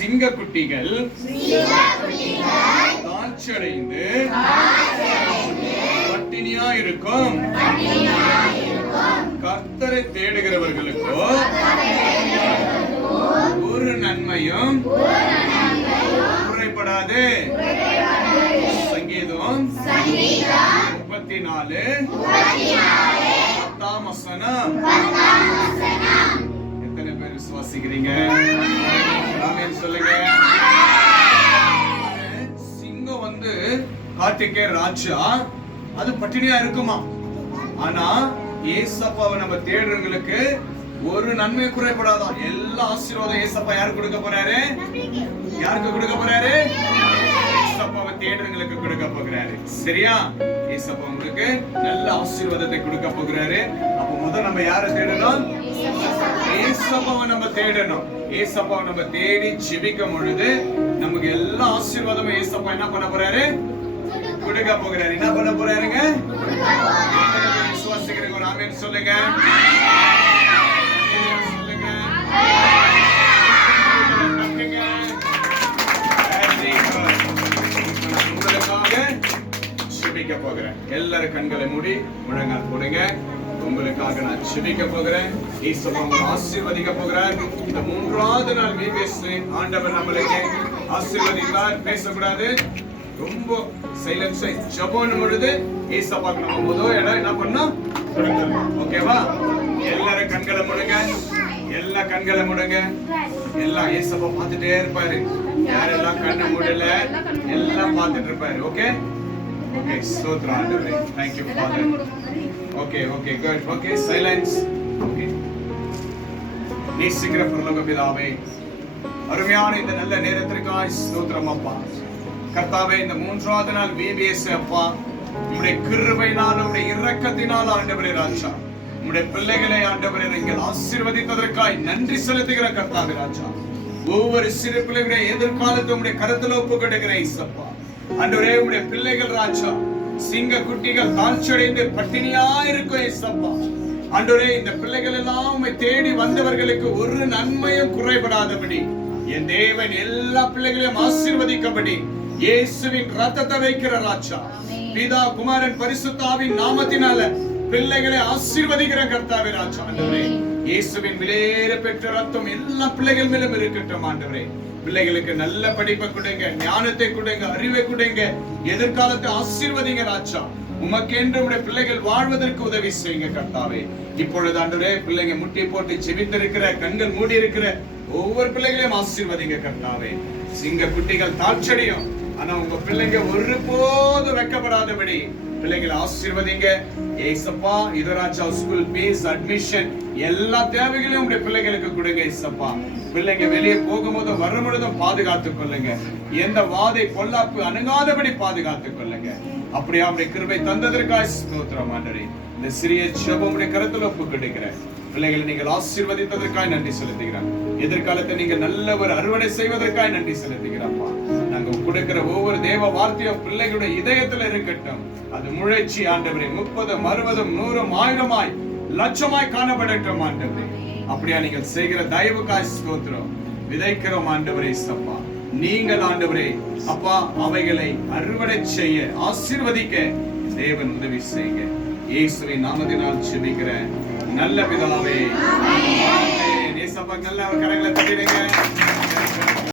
சிங்கக்குட்டிகள் தாழ்ச்சியடைந்து பட்டினியா இருக்கும். கர்த்தரை தேடுகிறவர்களுக்கோ ஒரு நன்மையும் குறைபடாது. சங்கீதம் 34 10ஆம் வசனம். எத்தனை பேர் விசுவாசிக்கிறீங்க? ஆமென் சொல்லுங்க. சிங்கம் வந்து காட்டுக்கே ராஜா, அது பட்டினியா இருக்குமா? ஆனா ஏசப்பாவை நம்ம தேடுறவங்களுக்கு ஒரு நன்மை குறைபடாதான். எல்லா ஆசீர்வாதம் ஏசப்பா யாருக்கு கொடுக்க போறாரு? யாருக்கு கொடுக்க போறாரு? ஏசப்பாவை தேடுறவங்களுக்கு கொடுக்க போகிறாரு. சரியா? ஏசப்பா உங்களுக்கு நல்ல ஆசீர்வாதத்தை கொடுக்க போகிறாரு. அப்ப முதல்ல நம்ம யாரை தேடணும்? ஏசப்பாவை நம்ம தேடணும். ஏசப்பாவை நம்ம தேடி ஜெபிக்கும் பொழுது நமக்கு எல்லா ஆசீர்வாதமும் ஏசப்பா என்ன பண்ண போறாரு? கொடுக்க போகிறாரு. என்ன பண்ண போறாருங்க? விசுவாசிக்கிறீங்க? ஒரு ஆமென் சொல்லுங்க. போகிறேன். எல்லாரும் கண்களை மூடி முழங்கால் போடுங்க. உங்களுக்காக நான் ஜெபிக்க போகிறேன். இயேசுவை ஆசீர்வதிக்க போகிறார். இந்த 3வது நாள் ஆண்டவர் நம்மளுக்கு ஆசீர்வதிக்கிறார். பேசக்கூடாது, ரொம்ப சைலன்ஸா ஜெபம் பொழுது இயேசுவுக்கு நம்ம முதல் இடம் என்ன பண்ணோம்? கொடுக்கணும். ஓகேவா? எல்லாரும் கண்களை மூடுங்க. எல்லா கண்களை மூடுங்க. எல்லாம் இயேசுவை பார்த்துட்டே இருப்பாரு. யாரெல்லாம் கண்ணை மூடல எல்லாம் பார்த்துட்டு இருப்பாரு. Okay okay. ஸ்தோத்திரம் ஆண்டவரே. Thank you Father. Okay okay good. Okay silence. Okay. நேசிக்கிற பரலோக பிதாவே, அருமையான இந்த நல்ல நேரத்திற்காய் ஸ்தோத்திரம் அப்பா. கர்த்தாவே, இந்த 3வது நாள் VBS அப்பா, உம்முடைய கிருபையினால் உம்முடைய இரக்கத்தினால் ஆண்டவரே ராஜா, உம்முடைய பிள்ளைகளை ஆண்டவரே நீங்கள் ஆசீர்வதித்ததற்காய் நன்றி செலுத்துகிற கர்த்தாவே ராஜா. ஒவ்வொரு சிறு பிள்ளைகளுடைய எதிர்காலத்தை உம்முடைய கரத்தில் ஒப்புக்கொடுக்கிற இயேசுப்பா. ஆண்டவரே, உம்முடைய பிள்ளைகள் ராஜா, சிங்க குட்டிகள் தாழ்ச்சியடைந்து பட்டினியா இருக்கும் இயேசுப்பா. ஆண்டவரே, இந்த பிள்ளைகள் எல்லாம் உம்மை தேடி வந்தவர்களுக்கு ஒரு நன்மையும் குறைபடாதபடி என் தேவன் எல்லா பிள்ளைகளையும் ஆசீர்வதிக்கபடி இயேசுவின் ரத்தத்தை வைக்கிற ராஜா, பிதா குமாரன் பரிசுத்த ஆவியின் நாமத்தினால பிள்ளைகளை ஆசீர்வதிக்கிற கர்த்தாவே ராஜா. ஆண்டவரே, இயேசுவின் விலையேற பெற்ற ரத்தம் எல்லா பிள்ளைகள் மேலும் இருக்கட்டும். ஆண்டவரே, பிள்ளைகளுக்கு நல்ல படிப்பை கொடுங்க, ஞானத்தை கொடுங்க, அறிவை கொடுங்க, எதிர்காலத்தை ஆசீர்வதிங்க ராஜா. உமக்கென்று உடைய பிள்ளைகள் வாழ்வதற்கு உதவி செய்யுங்க கர்த்தாவே. இப்பொழுது ஆண்டவரே, பிள்ளைங்க முட்டி போட்டு ஜெபித்திருக்கிற, கண்கள் மூடி இருக்கிற ஒவ்வொரு பிள்ளைகளையும் ஆசீர்வதிங்க கர்த்தாவே. சிங்க குட்டிகள் தாழ்ச்சடையும், ஆனா உங்க பிள்ளைங்க ஒருபோதும் வெட்கப்படாதபடி பிள்ளைகளை ஆசீர்வதிங்க ஏசப்பா. இதராஜா ஸ்கூல் ஃபீஸ், அட்மிஷன் எல்லா தேவைகளையும் உங்களுடைய பிள்ளைகளுக்கு கொடுங்க ஏசப்பா. பிள்ளைங்க வெளியே போகும்போது வரும்பொழுதும் பாதுகாத்துக் கொள்ளுங்க. எந்த வாதை பொல்லாப்பு அணுகாதபடி பாதுகாத்துக் கொள்ளுங்க. அப்படியே அவருடைய கிருபை தந்ததற்காக ஸ்தோத்திரம் ஆண்டவரே. இந்த சிறிய ஜெபம் உடைய கரத்தில் ஒப்புக்கொடுக்கிறேன். பிள்ளைகளை நீங்கள் ஆசீர்வதித்ததற்காக நன்றி செலுத்துகிறேன். எதிர்காலத்தை நீங்கள் நல்ல ஒரு அறுவடை செய்வதற்காக நன்றி செலுத்துகிறப்பா. நாங்க கொடுக்கிற ஒவ்வொரு தேவ வார்த்தையும் பிள்ளைகளுடைய இதயத்துல இருக்கட்டும். அது முளைச்சி ஆண்டவரே 30, 60, 100, 1000 லட்சமாய் காணப்படட்டும் ஆண்டவரே. அப்படியா நீங்கள் செய்கிற தயவுக்காய் ஸ்தோத்திரம். விதைக்கிறோம் ஆண்டவரே சப்பா. நீங்கள் ஆண்டவரே அப்பா அவைகளை அறுவடை செய்ய ஆசீர்வதிக்க தேவன் உதவி செய்யுங்க. இயேசுவின் நாமத்தினால் ஜெபிக்கிறேன் நல்ல பிதாவே. ஆமென். ஏசப்பா நல்ல கரங்களை தட்டிடுங்க.